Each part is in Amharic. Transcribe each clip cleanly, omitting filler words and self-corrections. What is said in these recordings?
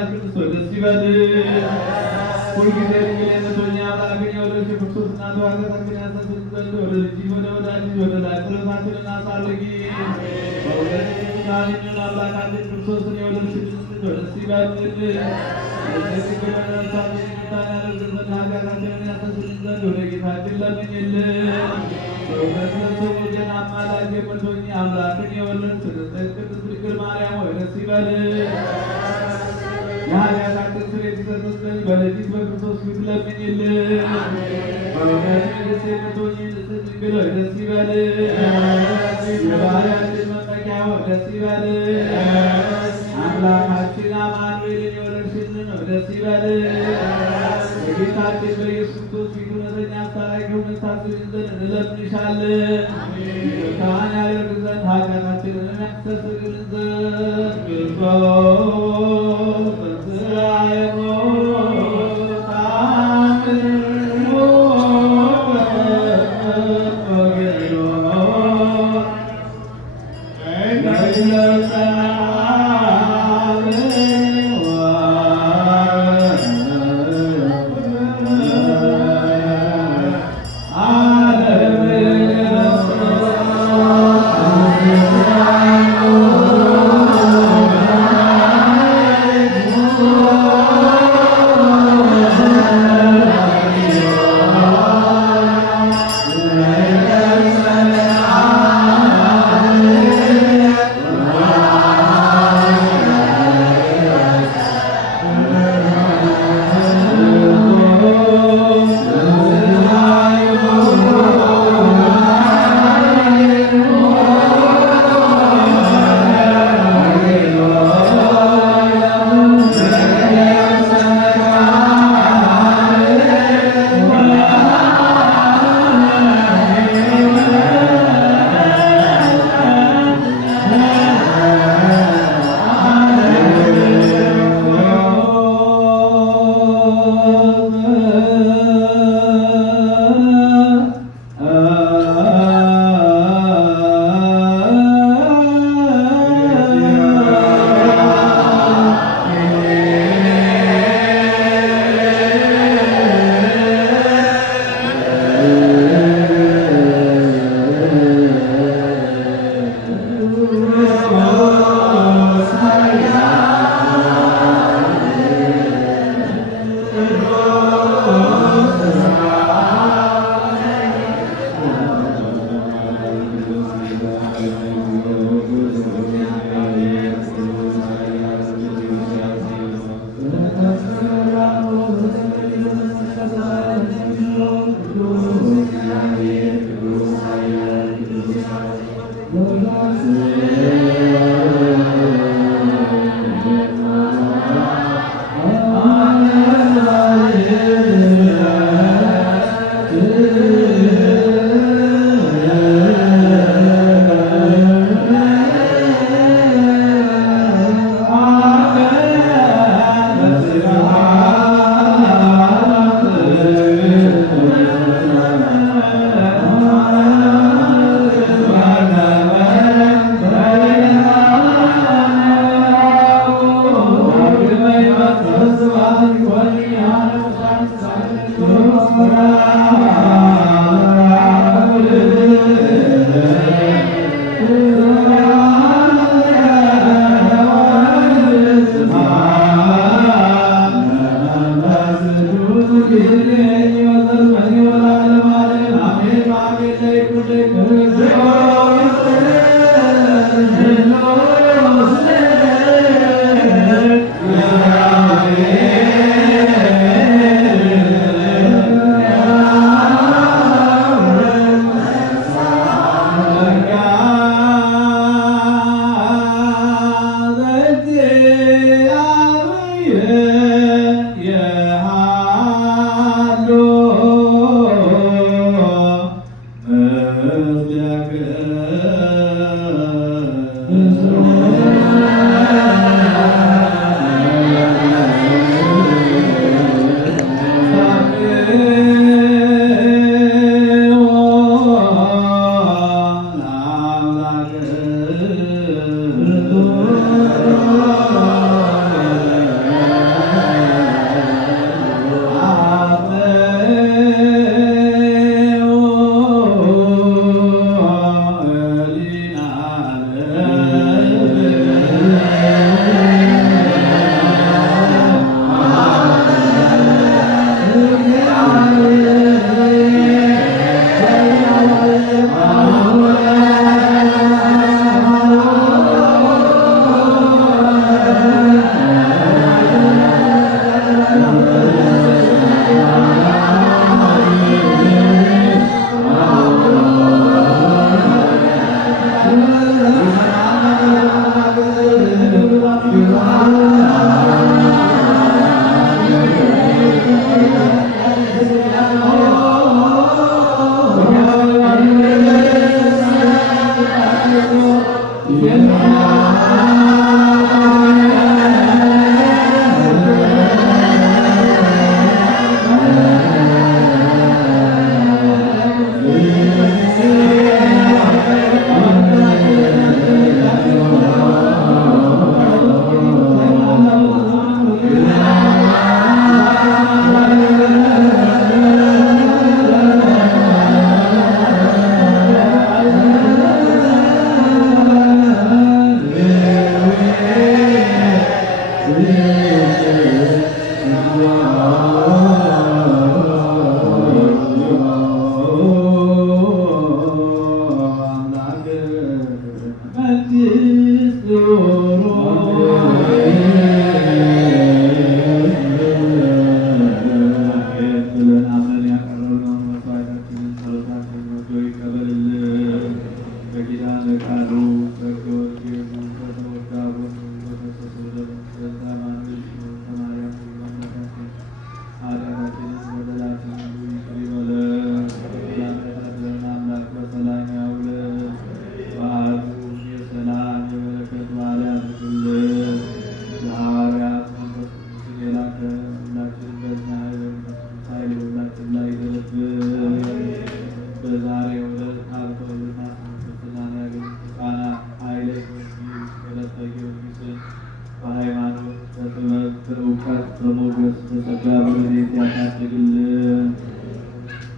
ተወላጅ ቅዱስ ደስ ይበል። ሁልጊዜ ድንግልነቶኛ አምላክን የወለድሽ ክርስቶስ እናቱ ኃጢአታችን ያስተሰርይ ዘንድ ወደ ልጅሽ ወደ ወዳጅሽ ወደ ላይ ጸሎታችንን አሳርጊ። በእውነት ቃልን አምላካችን ክርስቶስን የወለድሽልን ደስ ይበል። ኃጢአታችንን ያስተሰርይ ዘንድ ወደ ጌታችን ለምኝልን። በእውነት ለሰዎችን አማላጅ የምትሆኚ አምላክን የወለድሽ ቅድስት ድንግል ማርያም ሆይ ደስ ይበል። የኃጢአታችን ስርየት ይሰጠን ዘንድ በልጅሽ በክርስቶስ ፊት ለምኝልን። በእውነት ቅድስት የምትሆኚ ንጽሕት ድንግል ሆይ ደስ ይበል። የባሕርያችን መጠጊያ ሆይ ደስ ይበል። አምላካችን አማኑኤልን የወለድሽልን ሆይ ደስ ይበል። በጌታችን በኢየሱስ ክርስቶስ ፊት እውነተኛ አስታራቂ ሆነሽ ታስቢን ዘንድ እንለምንሻለን። ይቅርታን ያደርግ ዘንድ ኃጢአታችንን ያስተሰርይልን ዘንድ ክርስቶስ ተንሥአ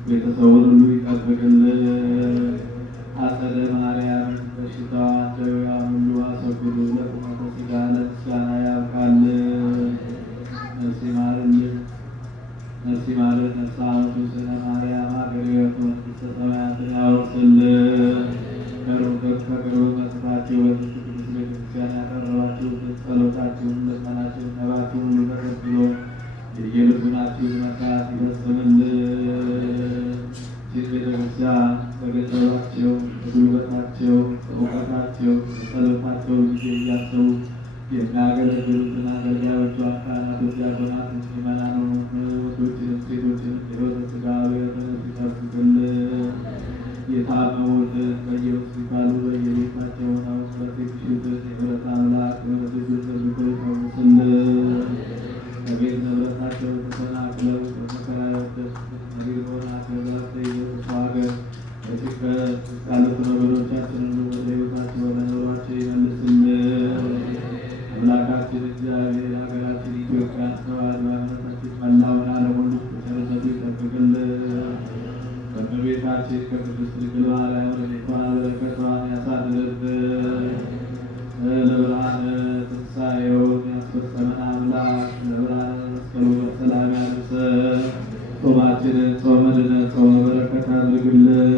ቤተሰቡን ሁሉ ይጠብቅልን። አጸደ ማርያም በሽታዋን ደዌዋን ሁሉ አስወግዶ ለቁመተ ሥጋ ለምስጋና ያብቃልን። ነፍስ ይማርልን፣ ነፍስ ይማርን። ነፍሰ አመቱ ስለ ማርያም አገር ሕይወት መንግሥተ ሰማያትን ያወርስልን። ከቅርብ መጥታችሁ በጥንት ቅድስት ቤተክርስቲያን ያቀረባችሁትን ጸሎታችሁን፣ ልመናችሁን፣ መባችሁን ሁሉ ተቀብሎ የልቡናችሁን መሻት ይፈጽምልን። ይህ ቤተክርስቲያን በገንዘባቸው፣ በጉልበታቸው፣ በእውቀታቸው፣ በጸሎታቸው ጊዜ እያሰቡ የሚያገለግሉትን አገልጋዮቿን፣ ካህናት፣ ዲያቆናት፣ ምእመናን ወንዶችንም ሴቶችንም ሕይወተ ሥጋ ሕይወተ ነፍስ ይጠብቅልን። የታመሙትን በየሆስፒታሉ በየቤታቸው ሆነው ጸሎት የሚሹትን የምሕረት አምላክ በምሕረቱ ጠብቆ ይፈውስልን። ከቤት ንብረታቸው ተፈናቅለው በመከራ የወደቁትን መሪሮን አገር ተይዘው ሀገር በጭንቀት ያሉትን ወገኖቻችን ሁሉ ወደ ሕይወታቸው ወደ ኑሯቸው ይመልስልን። አምላካችን እግዚአብሔር ሀገራችን ኢትዮጵያን ተዋሕዶ ሃይማኖታችን መላውን ዓለም ሁሉ በቸርነቱ ይጠብቅልን። ከእመቤታችን ከቅድስት ድንግል ማርያም ረድኤቷን በረከቷን ያሳድርብን። ለብርሃነ ትንሣኤውን ያስፈጸመን አምላክ ለብርሃነ መስቀሉ በሰላም ያድርሰን። ጾማችንን ጾመ ድነት ጾመ በረከት አድርግልን።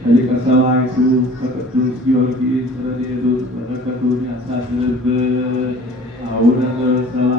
ከሊቀ ሰማዕቱ ከቅዱስ ጊዮርጊስ ረድኤቱን በረከቱን ያሳድርብን። አቡነ ዘበሰማያት